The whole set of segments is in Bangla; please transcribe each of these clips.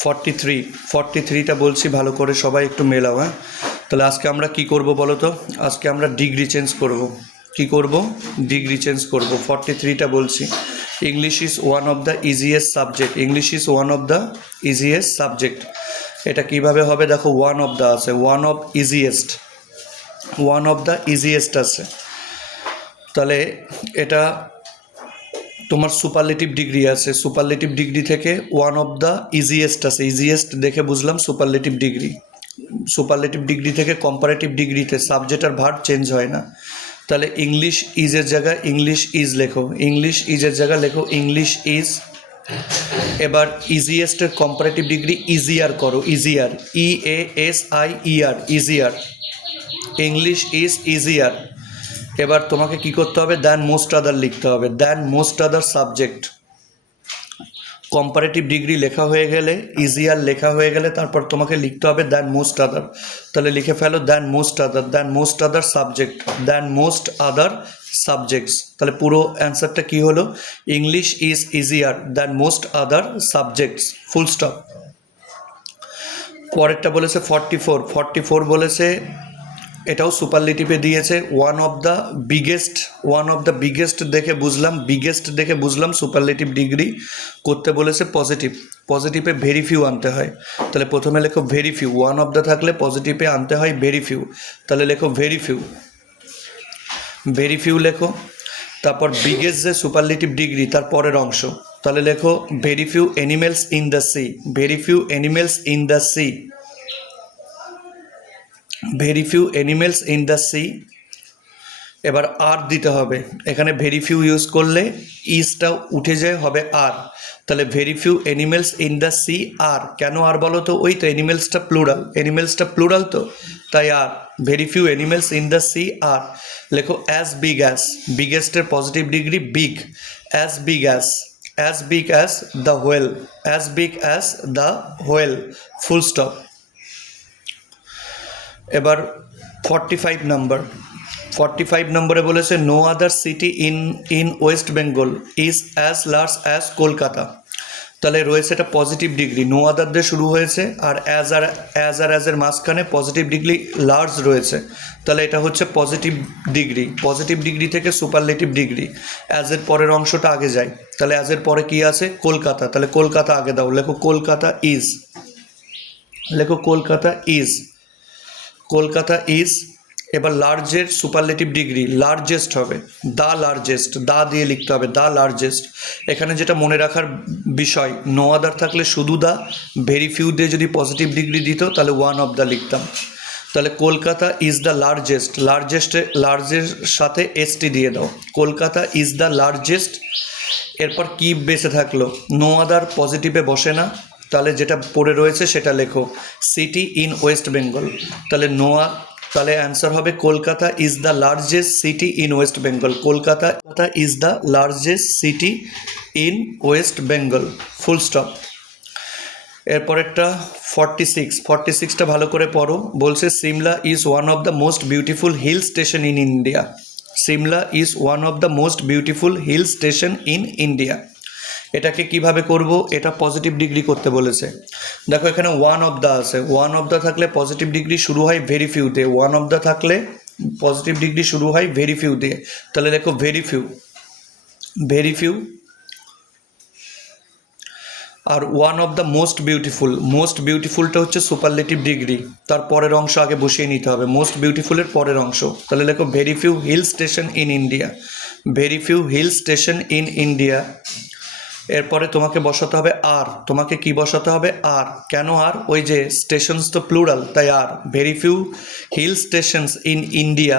43টা বলছি ভালো করে সবাই একটু মেলাও। হ্যাঁ, তাহলে আজকে আমরা কি করব বলো তো? আজকে আমরা ডিগ্রি চেঞ্জ করব। কি করব? ডিগ্রি চেঞ্জ করব। 43টা বলছি। English is one of the easiest subject. English is one of the easiest subject. এটা কিভাবে হবে দেখো, ওয়ান অফ দ্য আছে, one of easiest, one of the easiest আছে। তাহলে এটা তোমার সুপারলেটিভ ডিগ্রি আছে, সুপারলেটিভ ডিগ্রি থেকে ওয়ান অফ দ্য ইজিয়েস্ট আছে, ইজিয়েস্ট দেখে বুঝলাম সুপারলেটিভ ডিগ্রি। সুপারলেটিভ ডিগ্রি থেকে কম্পারেটিভ ডিগ্রিতে সাবজেক্ট আর ভার্ব চেঞ্জ হয় না। তাহলে ইংলিশ ইজের জায়গায় ইংলিশ ইজ লেখো, ইংলিশ ইজের জায়গায় লেখো ইংলিশ ইজ। এবার ইজিয়েস্টের কম্পারেটিভ ডিগ্রি ইজিয়ার করো, easier, EASIER, easier. English is easier. এবার তোমাকে কি করতে হবে? দ্যান মোস্ট আদার লিখতে হবে, than most other subject. Comparative degree লেখা হয়ে গেলে, ইজিয়ার লেখা হয়ে গেলে তারপর তোমাকে লিখতে হবে দ্যান মোস্ট আদার। তাহলে লিখে ফেলো than most other, than most other subject, than most other subjects. তাহলে পুরো অ্যান্সারটা কি হলো? English is easier than most other subjects, full stop. পরেরটা বলেছে 44 বলেছে, এটাও সুপারলেটিভে দিয়েছে one of the biggest, one of the biggest দেখে বুঝলাম, বিগেস্ট দেখে বুঝলাম সুপারলেটিভ ডিগ্রি করতে বলেছে পজিটিভ, পজিটিভে ভেরি ফিউ আনতে হয়। তাহলে প্রথমে লেখো very few, one of the থাকলে পজিটিভে আনতে হয় ভেরি ফিউ। তাহলে লেখো ভেরি ফিউ, ভেরি ফিউ লেখো। তারপর বিগেস্ট যে সুপারলেটিভ ডিগ্রি তার পরের অংশ, তাহলে লেখো very few animals in the C, very few animals in the C, very few animals in the C. এবার আর দিতে হবে, এখানে ভেরি ফিউ ইউজ করলে ইজটা উঠে যায়, হবে আর। তাহলে very few animals in the sea are, কেন আর বলো তো? ওই তো অ্যানিমেলসটা প্লুরাল, অ্যানিমেলসটা প্লুরাল তো, তাই are. Very few animals in the sea are. লেখো অ্যাজ বিগ অ্যাজ, বিগেস্টের positive degree big, as big as the whale, as big as the whale, full stop. এবার 45 নম্বরে বলেছে no other city in West Bengal is as large as Kolkata. তাহলে রয়েছে এটা পজিটিভ ডিগ্রি, নো আদার দিয়ে শুরু হয়েছে আর অ্যাজের মাঝখানে পজিটিভ ডিগ্রি লার্জ রয়েছে। তাহলে এটা হচ্ছে পজিটিভ ডিগ্রি, পজিটিভ ডিগ্রি থেকে সুপারলেটিভ ডিগ্রি। অ্যাজের পরের অংশটা আগে যায়, তাহলে অ্যাজের পরে কি আছে? কলকাতা, তাহলে কলকাতা আগে দাও, লেখো কলকাতা ইজ, লেখো কলকাতা ইজ, কলকাতা ইজ। এবার লার্জের সুপারলেটিভ ডিগ্রি লার্জেস্ট হবে, দ্য লার্জেস্ট, দা দিয়ে লিখতে হবে দ্য লার্জেস্ট। এখানে যেটা মনে রাখার বিষয়, নো আদার থাকলে শুধু দা, ভেরি ফিউ দিয়ে যদি পজিটিভ ডিগ্রি দিত তাহলে ওয়ান অফ দ্য লিখতাম। তাহলে কলকাতা ইজ দ্য লার্জেস্ট, লার্জের সাথে এসটি দিয়ে দাও, কলকাতা ইজ দ্য লার্জেস্ট। এরপর কি বেঁচে থাকলো? নো আদার পজিটিভে বসে না, তাহলে যেটা পড়ে রয়েছে সেটা লেখো সিটি ইন ওয়েস্ট বেঙ্গল। তাহলে তাহলে অ্যান্সার হবে Kolkata is the largest city in West Bengal, Kolkata is the largest city in West Bengal, full stop. এরপরেরটা 46টা ভালো করে পড়ো। বলছে Shimla is one of the most beautiful hill station in India, Shimla is one of the most beautiful hill station in India. এটাকে কিভাবে করব? এটা পজিটিভ ডিগ্রি করতে বলেছে। দেখো এখানে ওয়ান অফ দ্য আছে, ওয়ান অফ দ্য থাকলে পজিটিভ ডিগ্রি শুরু হয় ভেরি ফিউ দিয়ে, ওয়ান অফ দ্য থাকলে পজিটিভ ডিগ্রি শুরু হয় ভেরি ফিউ দিয়ে। তাহলে দেখো ভেরি ফিউ, ভেরি ফিউ। আর one of the most beautiful, most বিউটিফুলটা হচ্ছে সুপারলেটিভ ডিগ্রি, তার পরের অংশ আগে বসিয়ে নিতে হবে, মোস্ট বিউটিফুলের পরের অংশ। তাহলে দেখো very few hill station in India, very few hill station in India. এরপরে তোমাকে বসাতে হবে আর, তোমাকে কি বসাতে হবে? আর। কেন আর? ওই যে স্টেশনস তো প্লুরাল, তাই are. Very few hill stations in India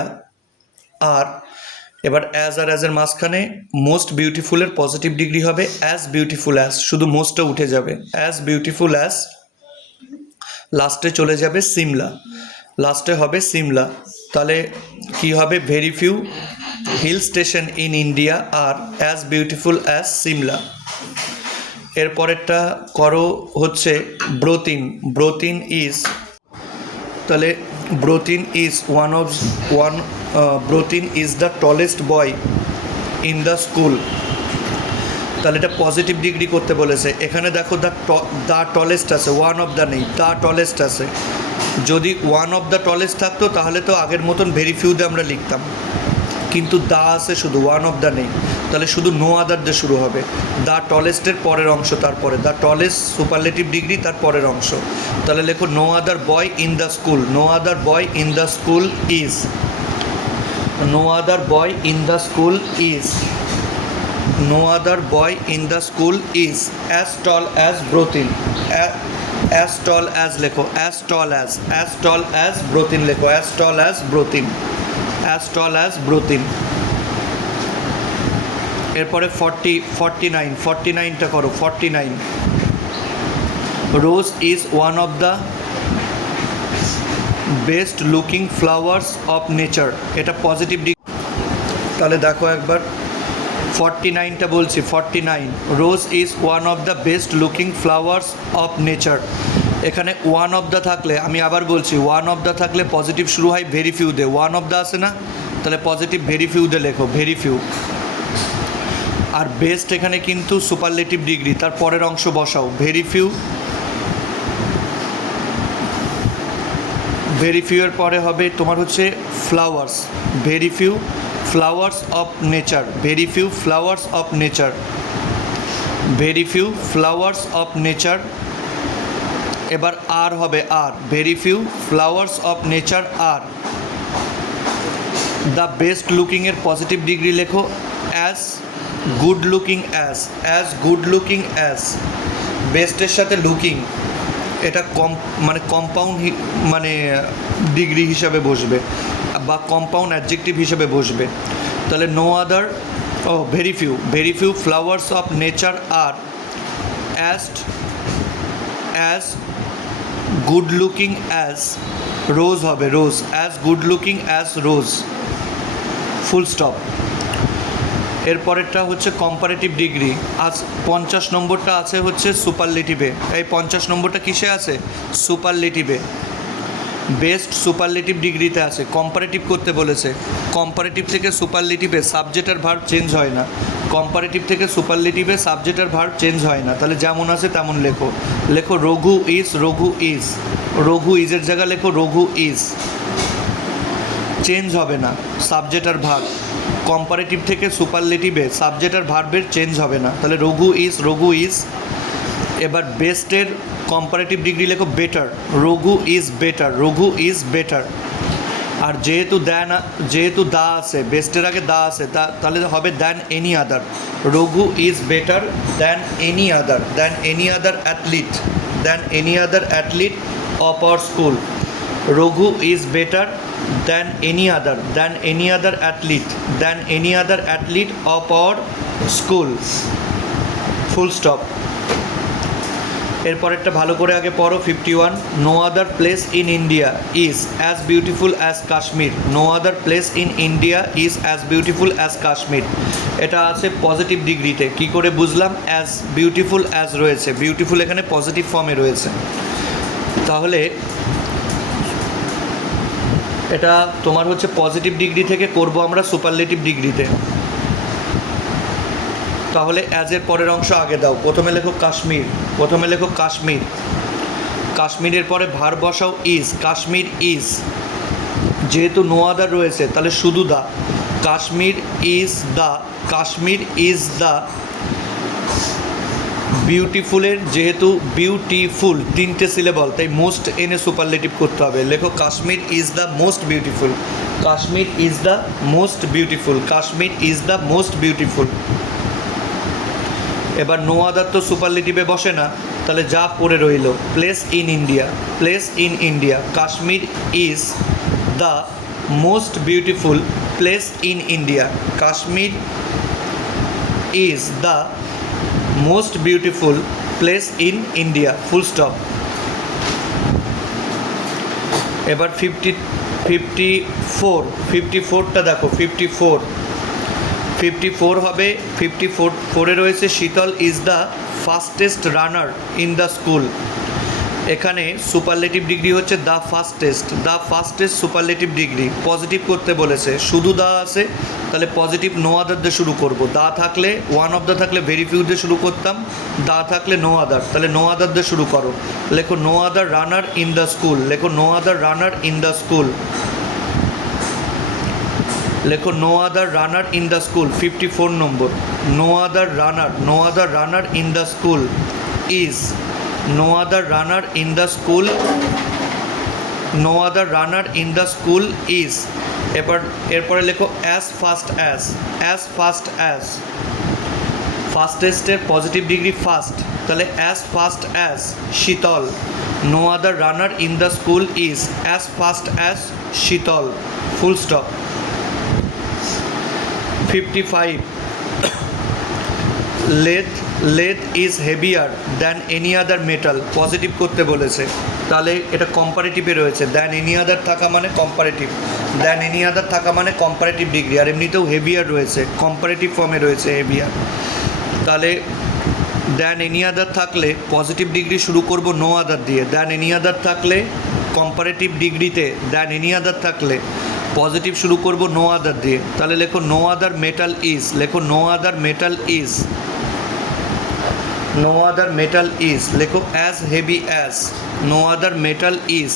are. এবার অ্যাজের মাঝখানে মোস্ট বিউটিফুলের পজিটিভ ডিগ্রি হবে অ্যাজ বিউটিফুল অ্যাজ, শুধু মোস্টটা উঠে যাবে, অ্যাজ বিউটিফুল অ্যাজ। লাস্টে চলে যাবে সিমলা, লাস্টে হবে সিমলা। তাহলে কি হবে? Very few hill station in India are as beautiful as Shimla. এরপরেরটা করো হচ্ছে ব্রোতিন ইজ, তাহলে Brotin is Brotin is the tallest boy in the school. তাহলে এটা পজিটিভ ডিগ্রি করতে বলেছে। এখানে দেখো দ্য টলেস্ট আছে, ওয়ান অফ দ্য নেই, দ্য টলেস্ট আছে। যদি ওয়ান অফ দ্য টলেস্ট থাকতো তাহলে তো আগের মতন ভেরি ফিউতে আমরা লিখতাম, কিন্তু দা আছে শুধু, ওয়ান অফ দ্য নেই, তাহলে শুধু নো আদার দিয়ে শুরু হবে। দ্য টলেস্টের পরের অংশ, তারপরে দ্য টলেস্ট সুপারলেটিভ ডিগ্রি তার পরের অংশ। তাহলে লেখো no other boy in the school, no other boy in the school is, no other boy in the school is, no other boy in the school is as tall as Brotin, as tall as লেখো, অ্যাজ টল অ্যাজ ব্রোথিন লেখো, as tall as Brotin, as tall as Brotin. এরপরে 49টা করো। 49, rose is one of the best looking flowers of nature, এটা পজিটিভ দিক। তাহলে দেখো একবার 49টা বলছি, 49, rose is one of the best looking flowers of nature. এখানে ওয়ান অফ দ্য থাকলে, আমি আবার বলছি, ওয়ান অফ দ্য থাকলে পজিটিভ শুরু হয় ভেরি ফিউ দে, ওয়ান অফ দ্য আসে না, তাহলে পজিটিভ ভেরি ফিউ দে লেখো, ভেরি ফিউ। আর বেস্ট এখানে কিন্তু সুপারলেটিভ ডিগ্রি, তার পরের অংশ বসাও, ভেরি ফিউ, ভেরি ফিউ এর পরে হবে তোমার হচ্ছে flowers, very few flowers of nature, very few flowers of nature, very few flowers of nature. এবার আর হবে, are, very few flowers of nature are. The best লুকিংয়ের পজিটিভ ডিগ্রি লেখো as good looking as good looking as. বেস্টের সাথে লুকিং এটা মানে কম্পাউন্ড মানে ডিগ্রি হিসাবে বসবে বা কম্পাউন্ড অ্যাডজেক্টিভ হিসাবে বসবে। তাহলে no other, very few flowers of nature are as good looking as rose হবে, rose, as good looking as rose, full stop. এরপরেরটা হচ্ছে কম্পারেটিভ ডিগ্রি। আজ 50 নম্বরটা আছে হচ্ছে সুপারলেটিভে। এই 50 নম্বরটা কিসে আছে? সুপারলেটিভে, বেস্ট সুপারলেটিভ ডিগ্রিতে আছে। কম্পারেটিভ করতে বলেছে, কম্পারেটিভ থেকে সুপারলেটিভে সাবজেক্ট আর ভার্ব চেঞ্জ হয় না, কম্পারেটিভ থেকে সুপারলেটিভে সাবজেক্ট আর ভার্ব চেঞ্জ হয় না। তাহলে যেমন আছে তেমন লেখো, লেখো রঘু ইজ, রঘু ইজ, রঘু ইজের জায়গায় লেখো রঘু ইজ, চেঞ্জ হবে না সাবজেক্ট আর ভার্ব। কম্পারেটিভ থেকে সুপারলেটিভে সাবজেক্ট আর ভার্বের চেঞ্জ হবে না, তাহলে রঘু ইজ, রঘু ইজ। এবার বেস্টের কম্পারেটিভ ডিগ্রি লেখো better, Raghu is better, Raghu is better. আর যেহেতু দা আছে, বেস্টের আগে দা আছে, তাহলে হবে than any other, Raghu is better than any other, than any other athlete, than any other athlete of our school. রঘু ইজ বেটার than any other athlete of our school, full stop। এরপরেরটা ভালো করে আগে পড়ো। 51, no other place in India is as beautiful as Kashmir, no other place in India is as beautiful as Kashmir। এটা আছে পজিটিভ ডিগ্রিতে। কি করে বুঝলাম? অ্যাজ বিউটিফুল অ্যাজ রয়েছে, বিউটিফুল এখানে পজিটিভ ফর্মে রয়েছে, তাহলে এটা তোমার হচ্ছে পজিটিভ ডিগ্রি থেকে করব আমরা সুপারলেটিভ ডিগ্রিতে। তাহলে অ্যাজের পরের অংশ আগে দাও, প্রথমে লেখো কাশ্মীর, প্রথমে লেখো কাশ্মীর, কাশ্মীরের পরে ভার্ব বসাও ইজ, কাশ্মীর ইজ, যেহেতু নো আদার রয়েছে তাহলে শুধু the, Kashmir is the, Kashmir is the বিউটিফুলের যেহেতু বিউটিফুল তিনটে সিলেবল, তাই মোস্ট এনে সুপারলেটিভ করতে হবে। লেখো Kashmir is the most beautiful, Kashmir is the most beautiful, Kashmir is the most beautiful. এবার নো আদার তো সুপারলেটিভে বসে না, তাহলে যা পড়ে রইল place in India, place in India, Kashmir is the most beautiful place in India, Kashmir is the most beautiful place in India, full stop. এবার 54টা দেখো, 54 হবে। 54 রয়েছে শীতল is the fastest runner in the school, এখানে সুপারলেটিভ ডিগ্রি হচ্ছে the fastest superlative degree. Positive করতে বলেছে, শুধু দা আছে তাহলে পজিটিভ নো আদার দিয়ে শুরু করব। দা থাকলে ওয়ান অফ দ্য থাকলে ভেরি ফিউ দিয়ে শুরু করতাম, দা থাকলে নো আদার, তাহলে নো আদার দিয়ে শুরু করো। লেখো no other runner in the school, লেখো no other runner in the school, লেখো no other runner in the school. 54 নম্বর, no other runner in the school is, no other runner in the school, no other runner in the school is. এরপরে লেখো অ্যাজ ফাস্ট অ্যাজ, ফাস্টেস্টের পজিটিভ ডিগ্রি ফাস্ট, তাহলে as fast as Sheetal, no other runner in the school is as fast as শীতল, full stop. 55, lead is heavier than any other metal, positive করতে বলেছে, তাহলে এটা কম্পারেটিভে রয়েছে। দ্যান এনি আদার থাকা মানে কম্পারেটিভ, দ্যান এনি আদার থাকা মানে কম্পারেটিভ ডিগ্রি, আর এমনিতেও হেভিয়ার রয়েছে, কম্পারেটিভ ফর্মে রয়েছে হেভিয়ার। তাহলে দ্যান এনি আদার থাকলে পজিটিভ ডিগ্রি শুরু করব নো আদার দিয়ে, দ্যান এনি আদার থাকলে কম্পারেটিভ ডিগ্রিতে দ্যান এনি আদার থাকলে পজিটিভ শুরু করব নো আদার দিয়ে। তাহলে লেখো নো আদার মেটাল ইজ, লেখো no other metal is, no other metal is, লেখো as heavy as, no other metal is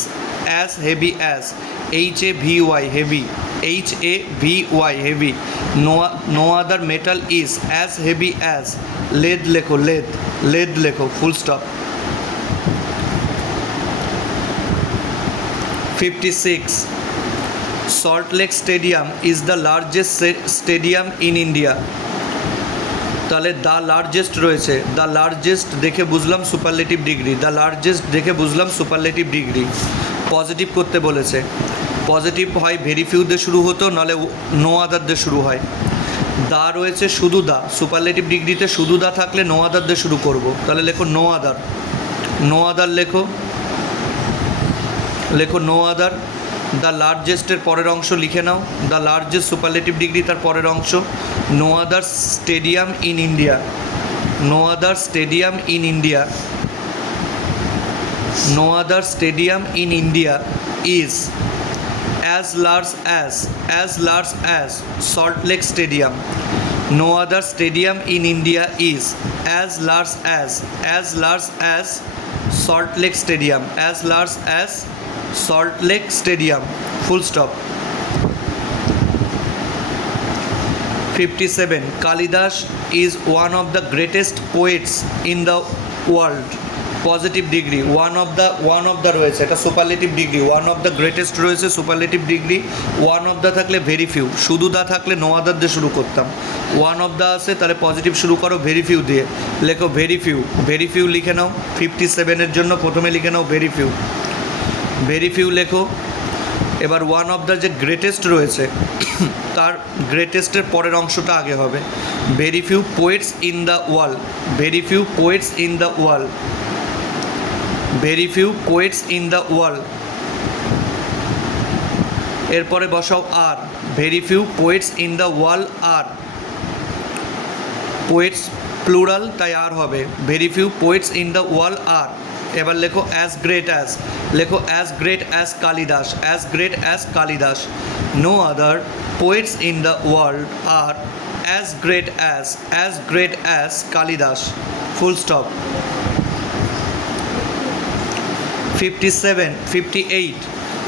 as heavy as, HAVY heavy, HAVY heavy, no other metal is as heavy as lead, লেখো lead লেখো, full stop. 56, Salt Lake Stadium is the largest stadium in India, তাহলে দ্য লার্জেস্ট রয়েছে, দ্য লার্জেস্ট দেখে বুঝলাম সুপারলেটিভ ডিগ্রি, দ্য লার্জেস্ট দেখে বুঝলাম সুপারলেটিভ ডিগ্রি। পজিটিভ করতে বলেছে, পজিটিভ হয় ভেরি ফিউ দিয়ে শুরু হতো, নাহলে নো আদার দিয়ে শুরু হয়। দা রয়েছে শুধু দা, সুপারলেটিভ ডিগ্রিতে শুধু দা থাকলে নো আদার দিয়ে শুরু করব, তাহলে লেখো নো আদার লেখো নো আদার। দ্য লার্জেস্টের পরের অংশ লিখে নাও, দ্য লার্জেস্ট সুপারলেটিভ ডিগ্রি তার পরের অংশ, no other stadium in India, no other stadium in India, no other stadium in India is as large as Salt Lake Stadium, no other stadium in India is as large as Salt Lake Stadium, as large as Salt Lake Stadium, full stop. 57, Kalidas is one of the greatest poets in the world, positive degree, one of the রয়েছে, এটা superlative degree, one of the greatest রয়েছে superlative degree. One of the থাকলে ভেরি ফিউ, শুধু দা থাকলে নো আদার দিয়ে শুরু করতাম, ওয়ান অফ দ্য আছে তাহলে পজিটিভ শুরু করো ভেরি ফিউ দিয়ে, লেখো ভেরি ফিউ লিখে নাও। 57-এর জন্য প্রথমে লিখে নাও ভেরি ফিউ লেখো। এবার ওয়ান অফ দ্য যে গ্রেটেস্ট রয়েছে তার গ্রেটেস্টের পরের অংশটা আগে হবে, very few poets in the world, very few poets in the world, very few poets in the world. এরপরে বসাও are, very few poets in the world are, poets plural তাই আর হবে, very few poets in the world are. এবার লেখো অ্যাজ গ্রেট অ্যাজ, লেখো as great as Kalidas, as great as Kalidas, no other poets in the world are as great as Kalidas, full stop.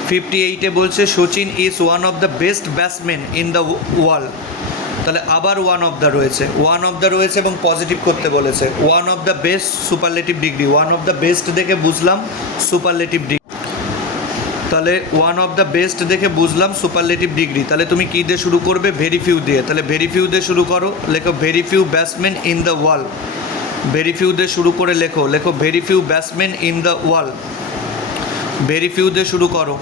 58 বলছে Sachin is one of the best batsman in the world, তাহলে আবার ওয়ান অফ দ্য রয়েছে এবং পজিটিভ করতে বলেছে, one of the best superlative degree, one of the best দেখে বুঝলাম সুপারলেটিভ ডিগ্রি, তাহলে ওয়ান অফ দ্য বেস্ট দেখে বুঝলাম সুপারলেটিভ ডিগ্রি। তাহলে তুমি কী দিয়ে শুরু করবে, ভেরি ফিউ দিয়ে, তাহলে ভেরি ফিউ দিয়ে শুরু করো, লেখো very few batsman in the world, very few দিয়ে শুরু করে লেখো very few batsman in the world, very few দিয়ে শুরু করো,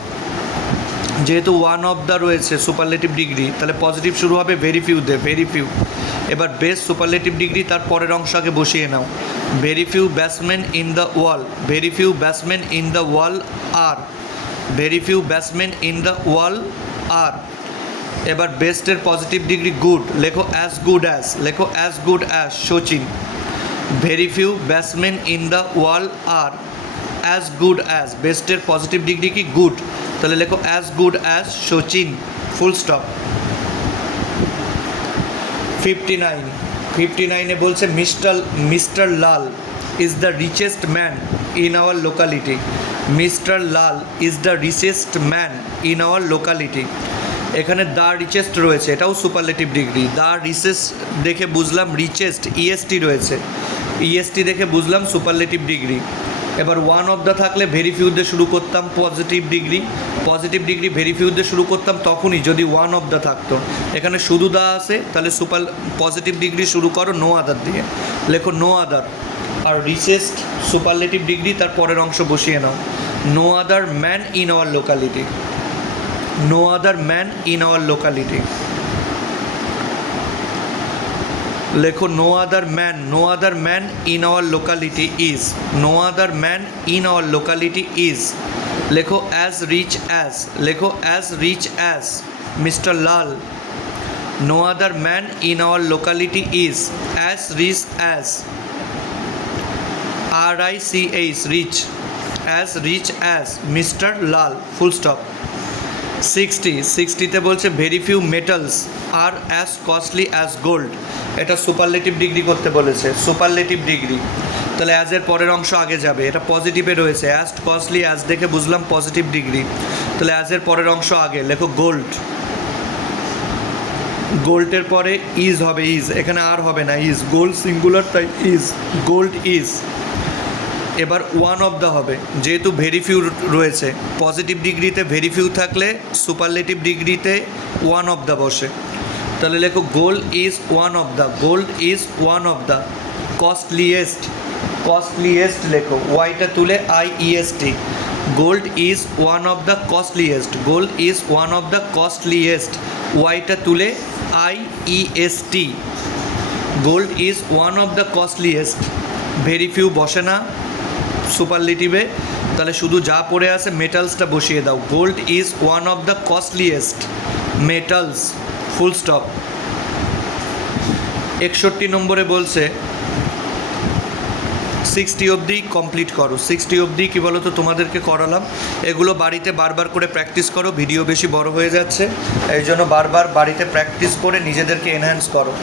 যেহেতু ওয়ান অফ দ্য রয়েছে সুপারলেটিভ ডিগ্রি তাহলে পজিটিভ শুরু হবে ভেরি ফিউ দিয়ে, ভেরি ফিউ। এবার বেস্ট সুপারলেটিভ ডিগ্রি তার পরের অংশ আগে বসিয়ে নাও, very few batsman in the world, very few batsman in the world are, very few batsman in the world are. এবার বেস্টের পজিটিভ ডিগ্রি গুড, লেখো as good as Sachin, very few batsman in the world are, as good as, বেস্টের পজিটিভ ডিগ্রি কি গুড, তাহলে লেখো as good as Sachin, full stop. 59 বলছে mister Lal is the richest man in our locality. Mister Lal is the richest man in our locality. এখানে দ্য রিচেস্ট রয়েছে, এটাও সুপারলেটিভ ডিগ্রি। দ্য রিচেস্ট দেখে বুঝলাম রিচেস্ট, ইএসটি রয়েছে, ইএসটি দেখে বুঝলাম সুপারলেটিভ ডিগ্রি। এবার ওয়ান অফ দ্য থাকলে ভেরি ফিউ দিয়ে শুরু করতাম positive degree, positive degree very few দিয়ে শুরু করতাম তখনই যদি ওয়ান অফ দ্য থাকতো। এখানে শুধু দা আছে, তাহলে পজিটিভ ডিগ্রি শুরু করো নো আদার দিয়ে, লেখো নো আদার। আর রিচেস্ট সুপারলেটিভ ডিগ্রি তার পরের অংশ বসিয়ে নাও, no other man in our locality, no other man in our locality, লেখো no other man in our locality is, no other man in our locality is, লেখো অ্যাজ রিচ অ্যাজ, লেখো as rich as mister Lal. No other man in our locality is as rich as, RICH rich, as rich as mister Lal, full stop. 60তে বলছে ভেরি ফিউ মেটালস আর অ্যাজ কস্টলি অ্যাজ গোল্ড। এটা সুপারলেটিভ ডিগ্রি করতে বলেছে, সুপারলেটিভ ডিগ্রি, তাহলে অ্যাজের পরের অংশ আগে যাবে, এটা পজিটিভে রয়েছে, অ্যাজ কস্টলি অ্যাজ দেখে বুঝলাম পজিটিভ ডিগ্রি, তাহলে অ্যাজের পরের অংশ আগে, লেখো গোল্ড। গোল্ডের পরে ইজ হবে, ইজ এখানে আর হবে না, ইজ, গোল্ড সিঙ্গুলার তাই ইজ, গোল্ড ইজ। এবার ওয়ান অফ দ্য হবে, যেহেতু ভেরি ফিউ রয়েছে, পজিটিভ ডিগ্রিতে ভেরি ফিউ থাকলে সুপারলেটিভ ডিগ্রিতে ওয়ান অফ দ্য বসে, তাহলে লেখো gold is one of the, gold is one of the costliest, costliest লেখো, ওয়াইটা তুলে IEST, gold is one of the costliest, gold is one of the costliest, ওয়াইটা তুলে IEST, gold is one of the costliest. Very few বসে না সুপারলেটিভে, তাহলে শুধু যা পড়ে আছে মেটালসটা বসিয়ে দাও, gold is one of the costliest metals, full stop. 61 নম্বরে বলছে 60 অবধি কমপ্লিট করো। 60 অবধি কী বলো তো তোমাদেরকে করালাম, এগুলো বাড়িতে বারবার করে প্র্যাকটিস করো, ভিডিও বেশি বড় হয়ে যাচ্ছে এই জন্য বারবার বাড়িতে প্র্যাকটিস করে নিজেদেরকে এনহ্যান্স করো।